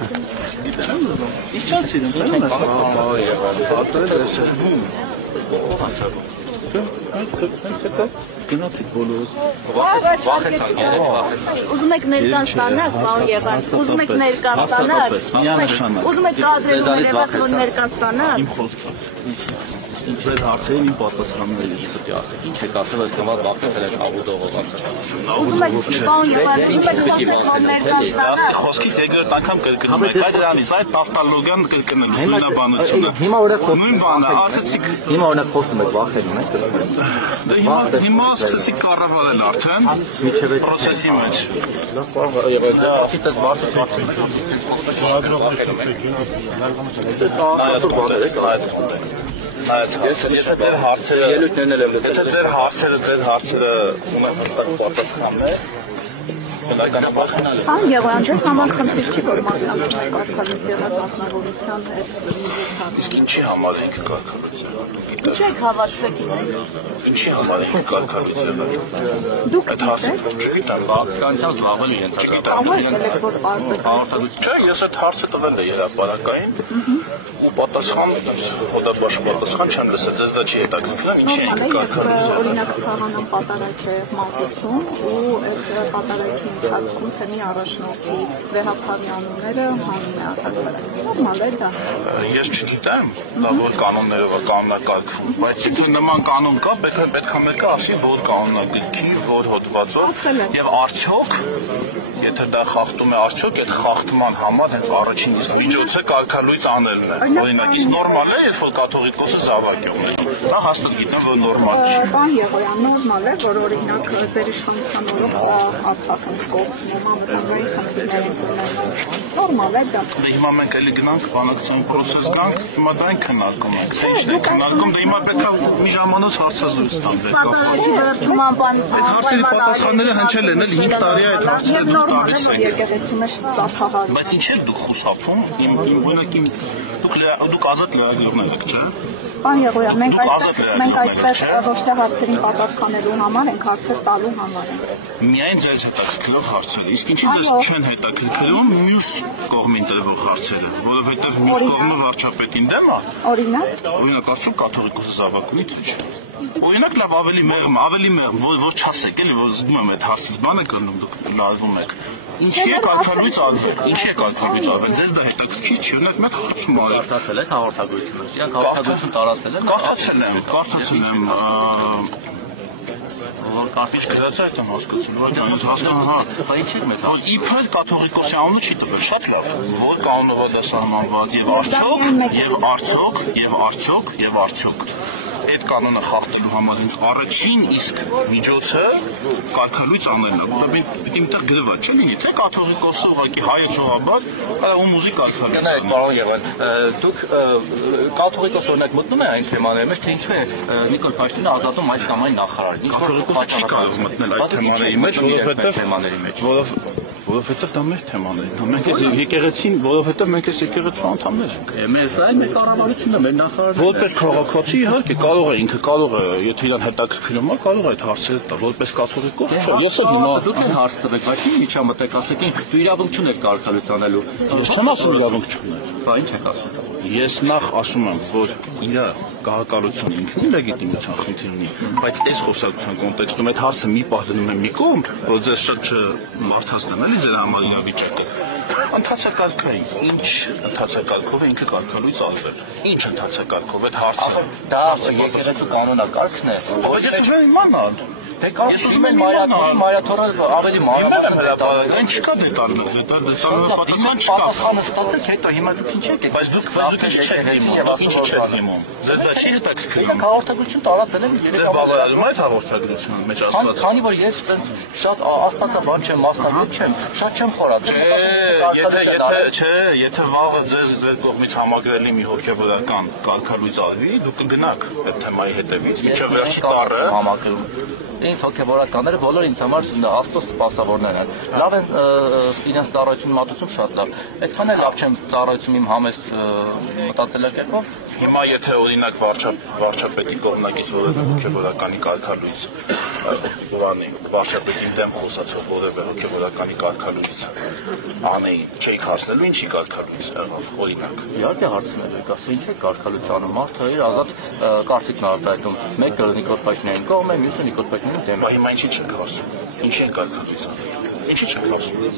Ինչ չան սիրում, բերում ես։ Գնացիք բոլորը։ Ուզում եք ներկան ստանաք, պարոն Եղան, ուզում եք ներկան ստանաք, ուզում եք կադրում եղած, որ ներկան ստանաք։ Իմ խոսքից, ձեր հարցերին իմ պատասխաններից ստի ասեք, ինչ եք ասել, այս կնված վախեցել եք աղուդողով ասել։ Ուզում եք, պարոն Եղան, ուզում եք ասեք, որ ներկան ստանաք։ Խոսքից երկրորդ անգամ կրկնում եք, այդ դրանից, այդ տավտալոգիան կրկնելուց, նույնաբանությունը։ Հիմա օրինակ Նույն բանը, ասեցիք։ Հիմա օրինակ խոսում եք վախենում եք։ Հիմա սկսեցիք կառավարել արդեն պրոցեսի մեջ։ Եթե ձեր հարցերը ունեն հստակ պատասխաններ, Պարոն Եղան, ձեզ համար խնդիր չի, որ մասնակցում եք արկալից եղած անձնավորության այս միջոցառմանը։ իսկ ինչի համար եք կարգալուց եղել։ Ինչ եք հավատվել գիտեք։ Ինչի համար եք կարգալուց եղել։ Դուք Այդ հարցը չգիտեմ, Կանչած լավն իրենց Ամեն եք որ արժեք։ Չէ, ես այդ հարցը տվել եմ հրապարակային ու պատասխան հոդապաշտ պատասխան չեմ լսել, ձեզ դա չի հետաքրքրում, ինչի եք կարգալուց եղել։ Օրինակ քահանան պատարագ է մանկություն ու այդ պատարագի ընթացքում թեմի առաջնորդի Վեհապանյանները հանում է արտասարան։ Նորմալ է դա։ Ես չգիտեմ, լավ որ կանոններով է կանոնակարգվում, բայց եթե նման կանոն կա, պետք է մեկը ասի, որ կանոնակարգի, որ հոդվածով եւ արդյոք եթե դա խախտում է արդյոք այդ խախտման համար հենց առաջին իսկ միջոցը կարգալույց անելն է։ Օրինակ, իսկ նորմալ է, երբ որ կաթողիկոսը զավակյուն է։ Դա հաստատ գիտնեմ, որ նորմալ չի։ Պարոն Եղոյան, նորմալ է, որ օրինակ ձեր իշխանության օրոք Արցախը կողմում անվտանգային խնդիրներ են ունենում։ Նորմալ է դա։ Դե հիմա մենք էլի գնանք բանակցային process գանք, հիմա դա են քննարկում ենք։ Ինչ է քննարկում, դե հիմա պետք է մի ժամանոց հարցազրույց տանք։ Պատասխանի վերջում անպան։ Այդ հարցերի պատասխանները հնչել են, էլ 5 տարի է այդ հարցերը դուք տալիս եք։ Եկեղեցու մեջ ծափահարում։ Բայց ինչ եք դուք խուսափում, դուք ազատ լրագրողներ եք, չէ՞։ Պարոն Եղոյան, մենք այստեղ ոչ թե հարցերին պատասխանելու համար ենք, հարցեր տալու համար ենք։ Միայն ձեզ հետաքրքրող հարցերը, իսկ ինչի ձեզ չեն հետաքրքրում մյուս կողմին տրվող հարցերը, որովհետև մյուս կողմը վարչապետին դեմ է։ Օրինակ, արդյոք կաթողիկոսը զավակունի թե չէ։ Օրինակ, լավ ավելի մեղմ, որ չասեք, էլի, որ զգում եմ այդ հարցից բանը կլնում, դուք լարվում եք։ Ինչի է կարգալույց արվել, ձեզ դա հետաքրքիր չի, օրինակ մեկ հարցում արել։ Կարդացել եք հաղորդագրությունը, իրանք հաղորդագրություն տարածել են։ Կարդացել եմ, Կարպիչ կդացա այդ եմ հասկացում, որ իբր կաթողիկոսի անունը չի տվել, շատ լավ, որ կանոնով է դա սահմանված եւ արդյոք այդ կանոնը խախտելու համար հենց առաջին իսկ միջոցը կարգալույց անելն է, որը պիտի մտեղ գրված չէ լինի, թե կաթողիկոսը ուղղակի հայեցողաբար ում ուզի կարգալույց։ Գնայեք, պարոն Եղան, դուք կաթողիկոս օրինակ մտնում եք այն թեմաների մեջ, թե ինչու է Նիկոլ Փաշինյանը ազատում այս կամ այն նախարարին։ Կաթողիկոսը չի կարող մտնել այդ թեմաների մեջ, որովհետև դա մեր թեմաներն է։ Մենք ես եկեղեցին, որովհետև մենք ես եկեղեցու անդամներ ենք։ Մեզ այլ մեր կառավարությունն է, մեր նախարարը։ Որպես քաղաքացի իհարկե ինքը կարող է, եթե իրան հետաքրքրում է, կարող է այդ հարցերը տալ, որպես կաթողիկոս, չէ, ես էլ հիմա դուք եք հարց տվեք, բայց ինչ միջամտեք, ասեք, դու իրավունք չունես կարգալույց անելու։ Ես չեմ ասում իրավունք չունես։ Բա ինչ եք ասում։ Ես նախ ասում եմ, որ իր կառավարությունը ինքնին լեգիտիմության խնդիր ունի, բայց այս խոսակցության կոնտեքստում այդ հարցը մի պահ դնում եմ մի կողմ, որ ձեզ շատ չմարդացնեմ, էլի ձեր համար իրավիճակը։ Ընթացակարգային, ինչ ընթացակարգով ինքը կարգալույց արվել։ Ինչ ընթացակարգով այդ հարցը։ Դա եկեղեցու կանոնակարգն է։ Բայց ես ուզում եմ իմանալ։ Ես ուզում եմ Մարիաթորը ավելի մանրամասն այն չկա դետալներ, պատասխան չկա։ Պատասխանը ստացեք, հետո հիմա դուք ինչ եք։ Բայց դուք չեք իմում։ Ձեզ դա չի հետաքրքրում։ Հաղորդագրություն տարածել եմ Ձեզ բավարարում է այդ հաղորդագրությունը մեջ ասված։ Քանի որ ես այտենց շատ աստվածաբան չեմ, մասնագետ չեմ, շատ չեմ խորացել։ Եթե վաղը ձեր կողմից համակրելի մի հոգեվորական կարգալույց արվի, դուք կգնաք այդ թեմայի հետևից։ Միջև վերջի տառը համակրում ինձ հոգևորականները բոլորը ինձ համար Աստծո սպասավորներ են։ Լավ են իրենց ծառայությունը մատուցում շատ լավ։ Այդքան էլ լավ չեմ ծառայություն իմ համեստ մտածելակերպով։ Հիմա եթե օրինակ վարչապետի կողմնակից որևէ հոգևորականի կարգալույց վարչապետին դեմ խոսացող որևէ հոգևորականի կարգալույց անեին, չէիք հարցնելու ինչի կարգալույց եղավ, օրինակ։ Իհարկե հարցնելու եք, ասել ինչ է կարգալույց անում, մարդը իր ազատ կարծիքն արտահայտում։ Մեկը Նիկոլ Փաշինյանի կողմ է, մյուսը Նիկոլ Փաշինյանի դեմ է։ Հիմա ինչի չենք հարցնում, ինչի են կարգալույց անում։ Ինչի չեք հարցնում։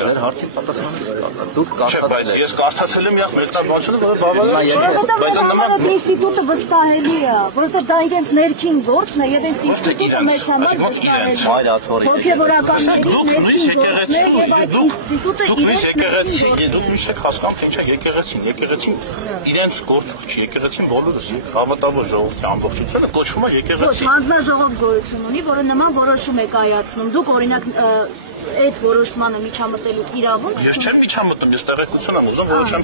Դեր հարցի պատասխանը դուք կարդացել բայց ես կարդացել եմ յախ մեկնաբանությունը, որը բավարար է։ Բայց նման ինստիտուտը վստահելի է, որովհետև դա իրենց ներքին գործն է եւ այդ ինստիտուտը մեզ համար վստահելի է։ Հոգևորականների ներքին գործն է եւ այդ ինստիտուտը դուք ինչ եք հասկանում, թե չէ, եկեղեցին իրենց գործով չի, եկեղեցին բոլորս հավատավոր ժողովրդի ամբողջությունը կոչվում է եկեղեցի։ Հանձնաժողով գոյություն ունի, որը նման որոշում է կայացնում։ Դուք օրինակ այդ որոշմանը միջամտելու իրավունք։ Ես չեմ միջամտում, ես տեղեկություն եմ ուզում, որը չեմ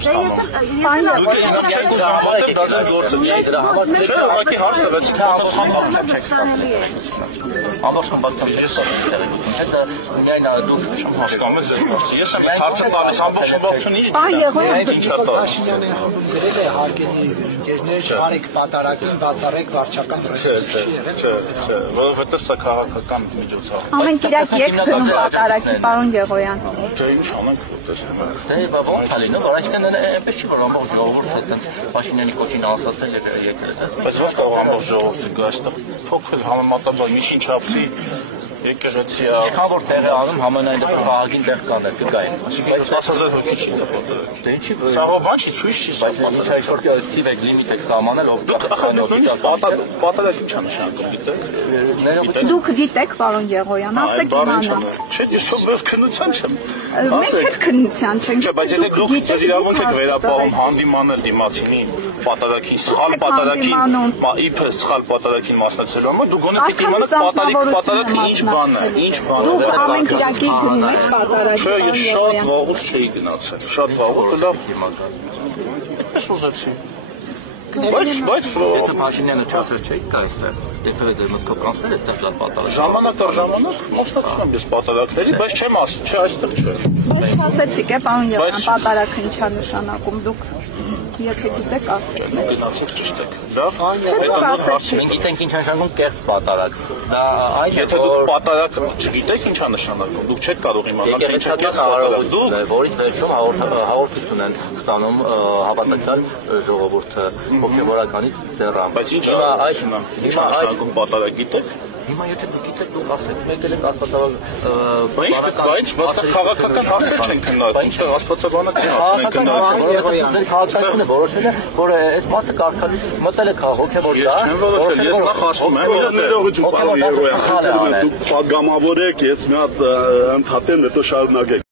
Պատարագի պարոն Գեղոյան։ Դե ինչ անենք, տեսնում եք։ Դե ոնց է լինում, որ այսինքն այնպես չի որ ամբողջ ժողովուրդը այդպես Փաշինյանի կոչին ասացել եկել է։ Բայց ո՞նց կարող ամբողջ ժողովուրդը գա այստեղ փոքր համեմատաբար միջին չափսի եկեղեցի է։ Ինչքան որ տեղ է անում համենայն դեպքում Վահագին տեղ կաներ կգային։ Այսինքն 10000 հոգի չի դա պատահել։ Դե ինչի՞ սա բան չի, ցույց չի սա։ Բայց ինչ այսօր թիվ եք լիմիտ եք սահմանել ով պատահել ինչա նշանակում գիտեք։ Դուք գիտեք, պարոն Գեղոյան, ասեք իմանա։ Չէ, ես ով քննության չեմ։ Մենք քննության չենք։ Չէ, բայց եթե դուք ձեր իրավունք եք վերապահում հանդիմանել դիմացինի պատարագին, սխալ պատարագին, իբր սխալ պատարագին մասնակցելու համար, դուք գոնե պիտի իմանաք պատարագը ինչ բան է, ինչ բան է։ Դուք ամեն կիրակի գնում եք պատարագի։ Չէ, ես շատ վաղուց չէի գնացել, շատ վաղուց լավ։ Այդպես ուզեցի։ Բայց Եթե Փաշինյանը չասեր չէի կա այստեղ, եթե ձեր մտքով կանցներ այստեղ լավ պատարագ։ Ժամանակ առ ժամանակ մասնակցում եմ ես պատարագների, բայց չեմ ասում, չէ, այստեղ չէ։ Բայց ասեցիք է, պարոն Գեղոյան, պատարագը ինչա նշանակում, դուք եթե գիտեք ասեք։ Գնացեք ճիշտ եք։ Լավ։ Մենք գիտենք ինչ նշանակում կեղծ պատարագ։ Դա այն է, եթե դուք պատարագ չգիտեք ինչա նշանակում, դուք չեք կարող իմանալ ինչ է կեղծ պատարագ։ Որից վերջում հաղորդություն են ստանում հավատացյալ ժողովուրդը հոգևորականից ձեռամ։ Բայց ինչ նշանակում պատարագ գիտեք։ Հիմա եթե դուք գիտեք, դուք ասեք, մեկ էլ եք աստվածաբան Բայց մստակ քաղաքական հարցեր չեն քննարկում, ինչը աստվածաբանը չի հասցնեն քննարկել։ Ձեր քաղաքականությունը որոշել է, որ այս մարդը կարգալի մտել է հոգևոր դա։ Ես չեմ որոշել, ես նախ ասում եմ, ներողություն պարոն Գեղոյան, դուք պատգամավոր եք, ես մի հատ ընդհատեմ, հետո շարունակեք։